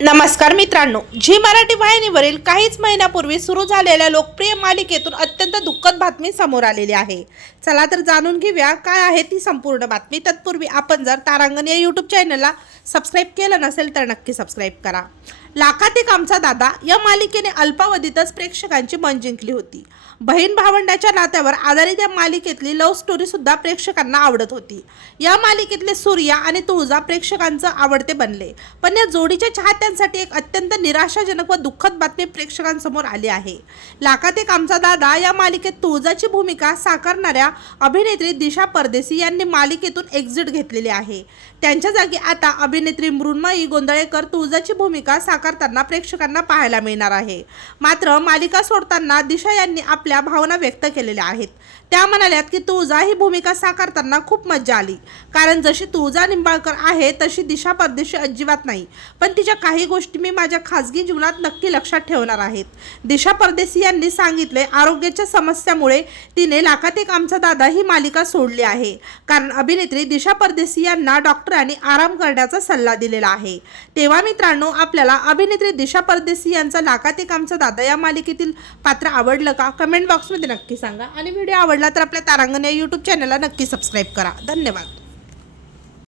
नमस्कार मित्रांनो झी मराठी वाहिनीवरील काहीच महिन्यापूर्वी सुरू झालेल्या लोकप्रिय मालिकेतून अत्यंत दुःखद बातमी समोर आलेली आहे. चला तर जाणून घेऊया काय आहे ती संपूर्ण बातमी. तत्पूर्वी आपण जर तारांगण या यूट्यूब चॅनलला सबस्क्राईब केलं नसेल तर नक्की सबस्क्राईब करा. लाखात एक आमचा दादा या मालिकेने अल्पावधीतच प्रेक्षकांची मन जिंकली होती. बहीण भावंडाच्या नात्यावर आधारित या मालिकेतली लव्ह स्टोरी सुद्धा प्रेक्षकांना आवडत होती. या मालिकेतले सूर्या आणि तुळजा प्रेक्षकांचं आवडते बनले. पण या जोडीच्या चाहत्यांसाठी एक अत्यंत निराशाजनक व दुःखद बातमी प्रेक्षकांसमोर आली आहे. लाखात एक आमचा दादा या मालिकेत तुळजाची भूमिका साकारणाऱ्या अभिनेत्री दिशा परदेसी यांनी मालिकेतून एक्झिट घेतलेली आहे. त्यांच्या जागी आता अभिनेत्री मृण्मयी गोंधळेकर तुळजाची भूमिका साकार साकारताना प्रेक्षकांना पाहायला मिळणार आहे. मात्र मालिका सोडताना दिशा यांनी आपल्या भावना व्यक्त केलेल्या आहेत. त्या म्हणाल्यात की तुळजा ही भूमिका साकारताना खूप मज्जा आली. कारण जशी तुळजा निंबाळकर आहे तशी दिशा परदेशी अजिबात नाही. पण तिच्या काही गोष्टी मी माझ्या खाजगी जीवनात नक्की लक्षात ठेवणार आहेत. दिशा परदेशी यांनी सांगितले आरोग्याच्या समस्यामुळे तिने लाखात एक आमचा दादा ही मालिका सोडली आहे. कारण अभिनेत्री दिशा परदेशी यांना डॉक्टरांनी आराम करण्याचा सल्ला दिलेला आहे. तेव्हा मित्रांनो आपल्याला अभिनेत्री दिशा परदेसी यांचा लाखात एक आमचा दादा या मालिकेतील पात्र आवडलं का? कमेंट बॉक्समध्ये नक्की सांगा. आणि व्हिडिओ आवडला तर आपल्या तारांगण या यूट्यूब चॅनलला नक्की सबस्क्राईब करा. धन्यवाद.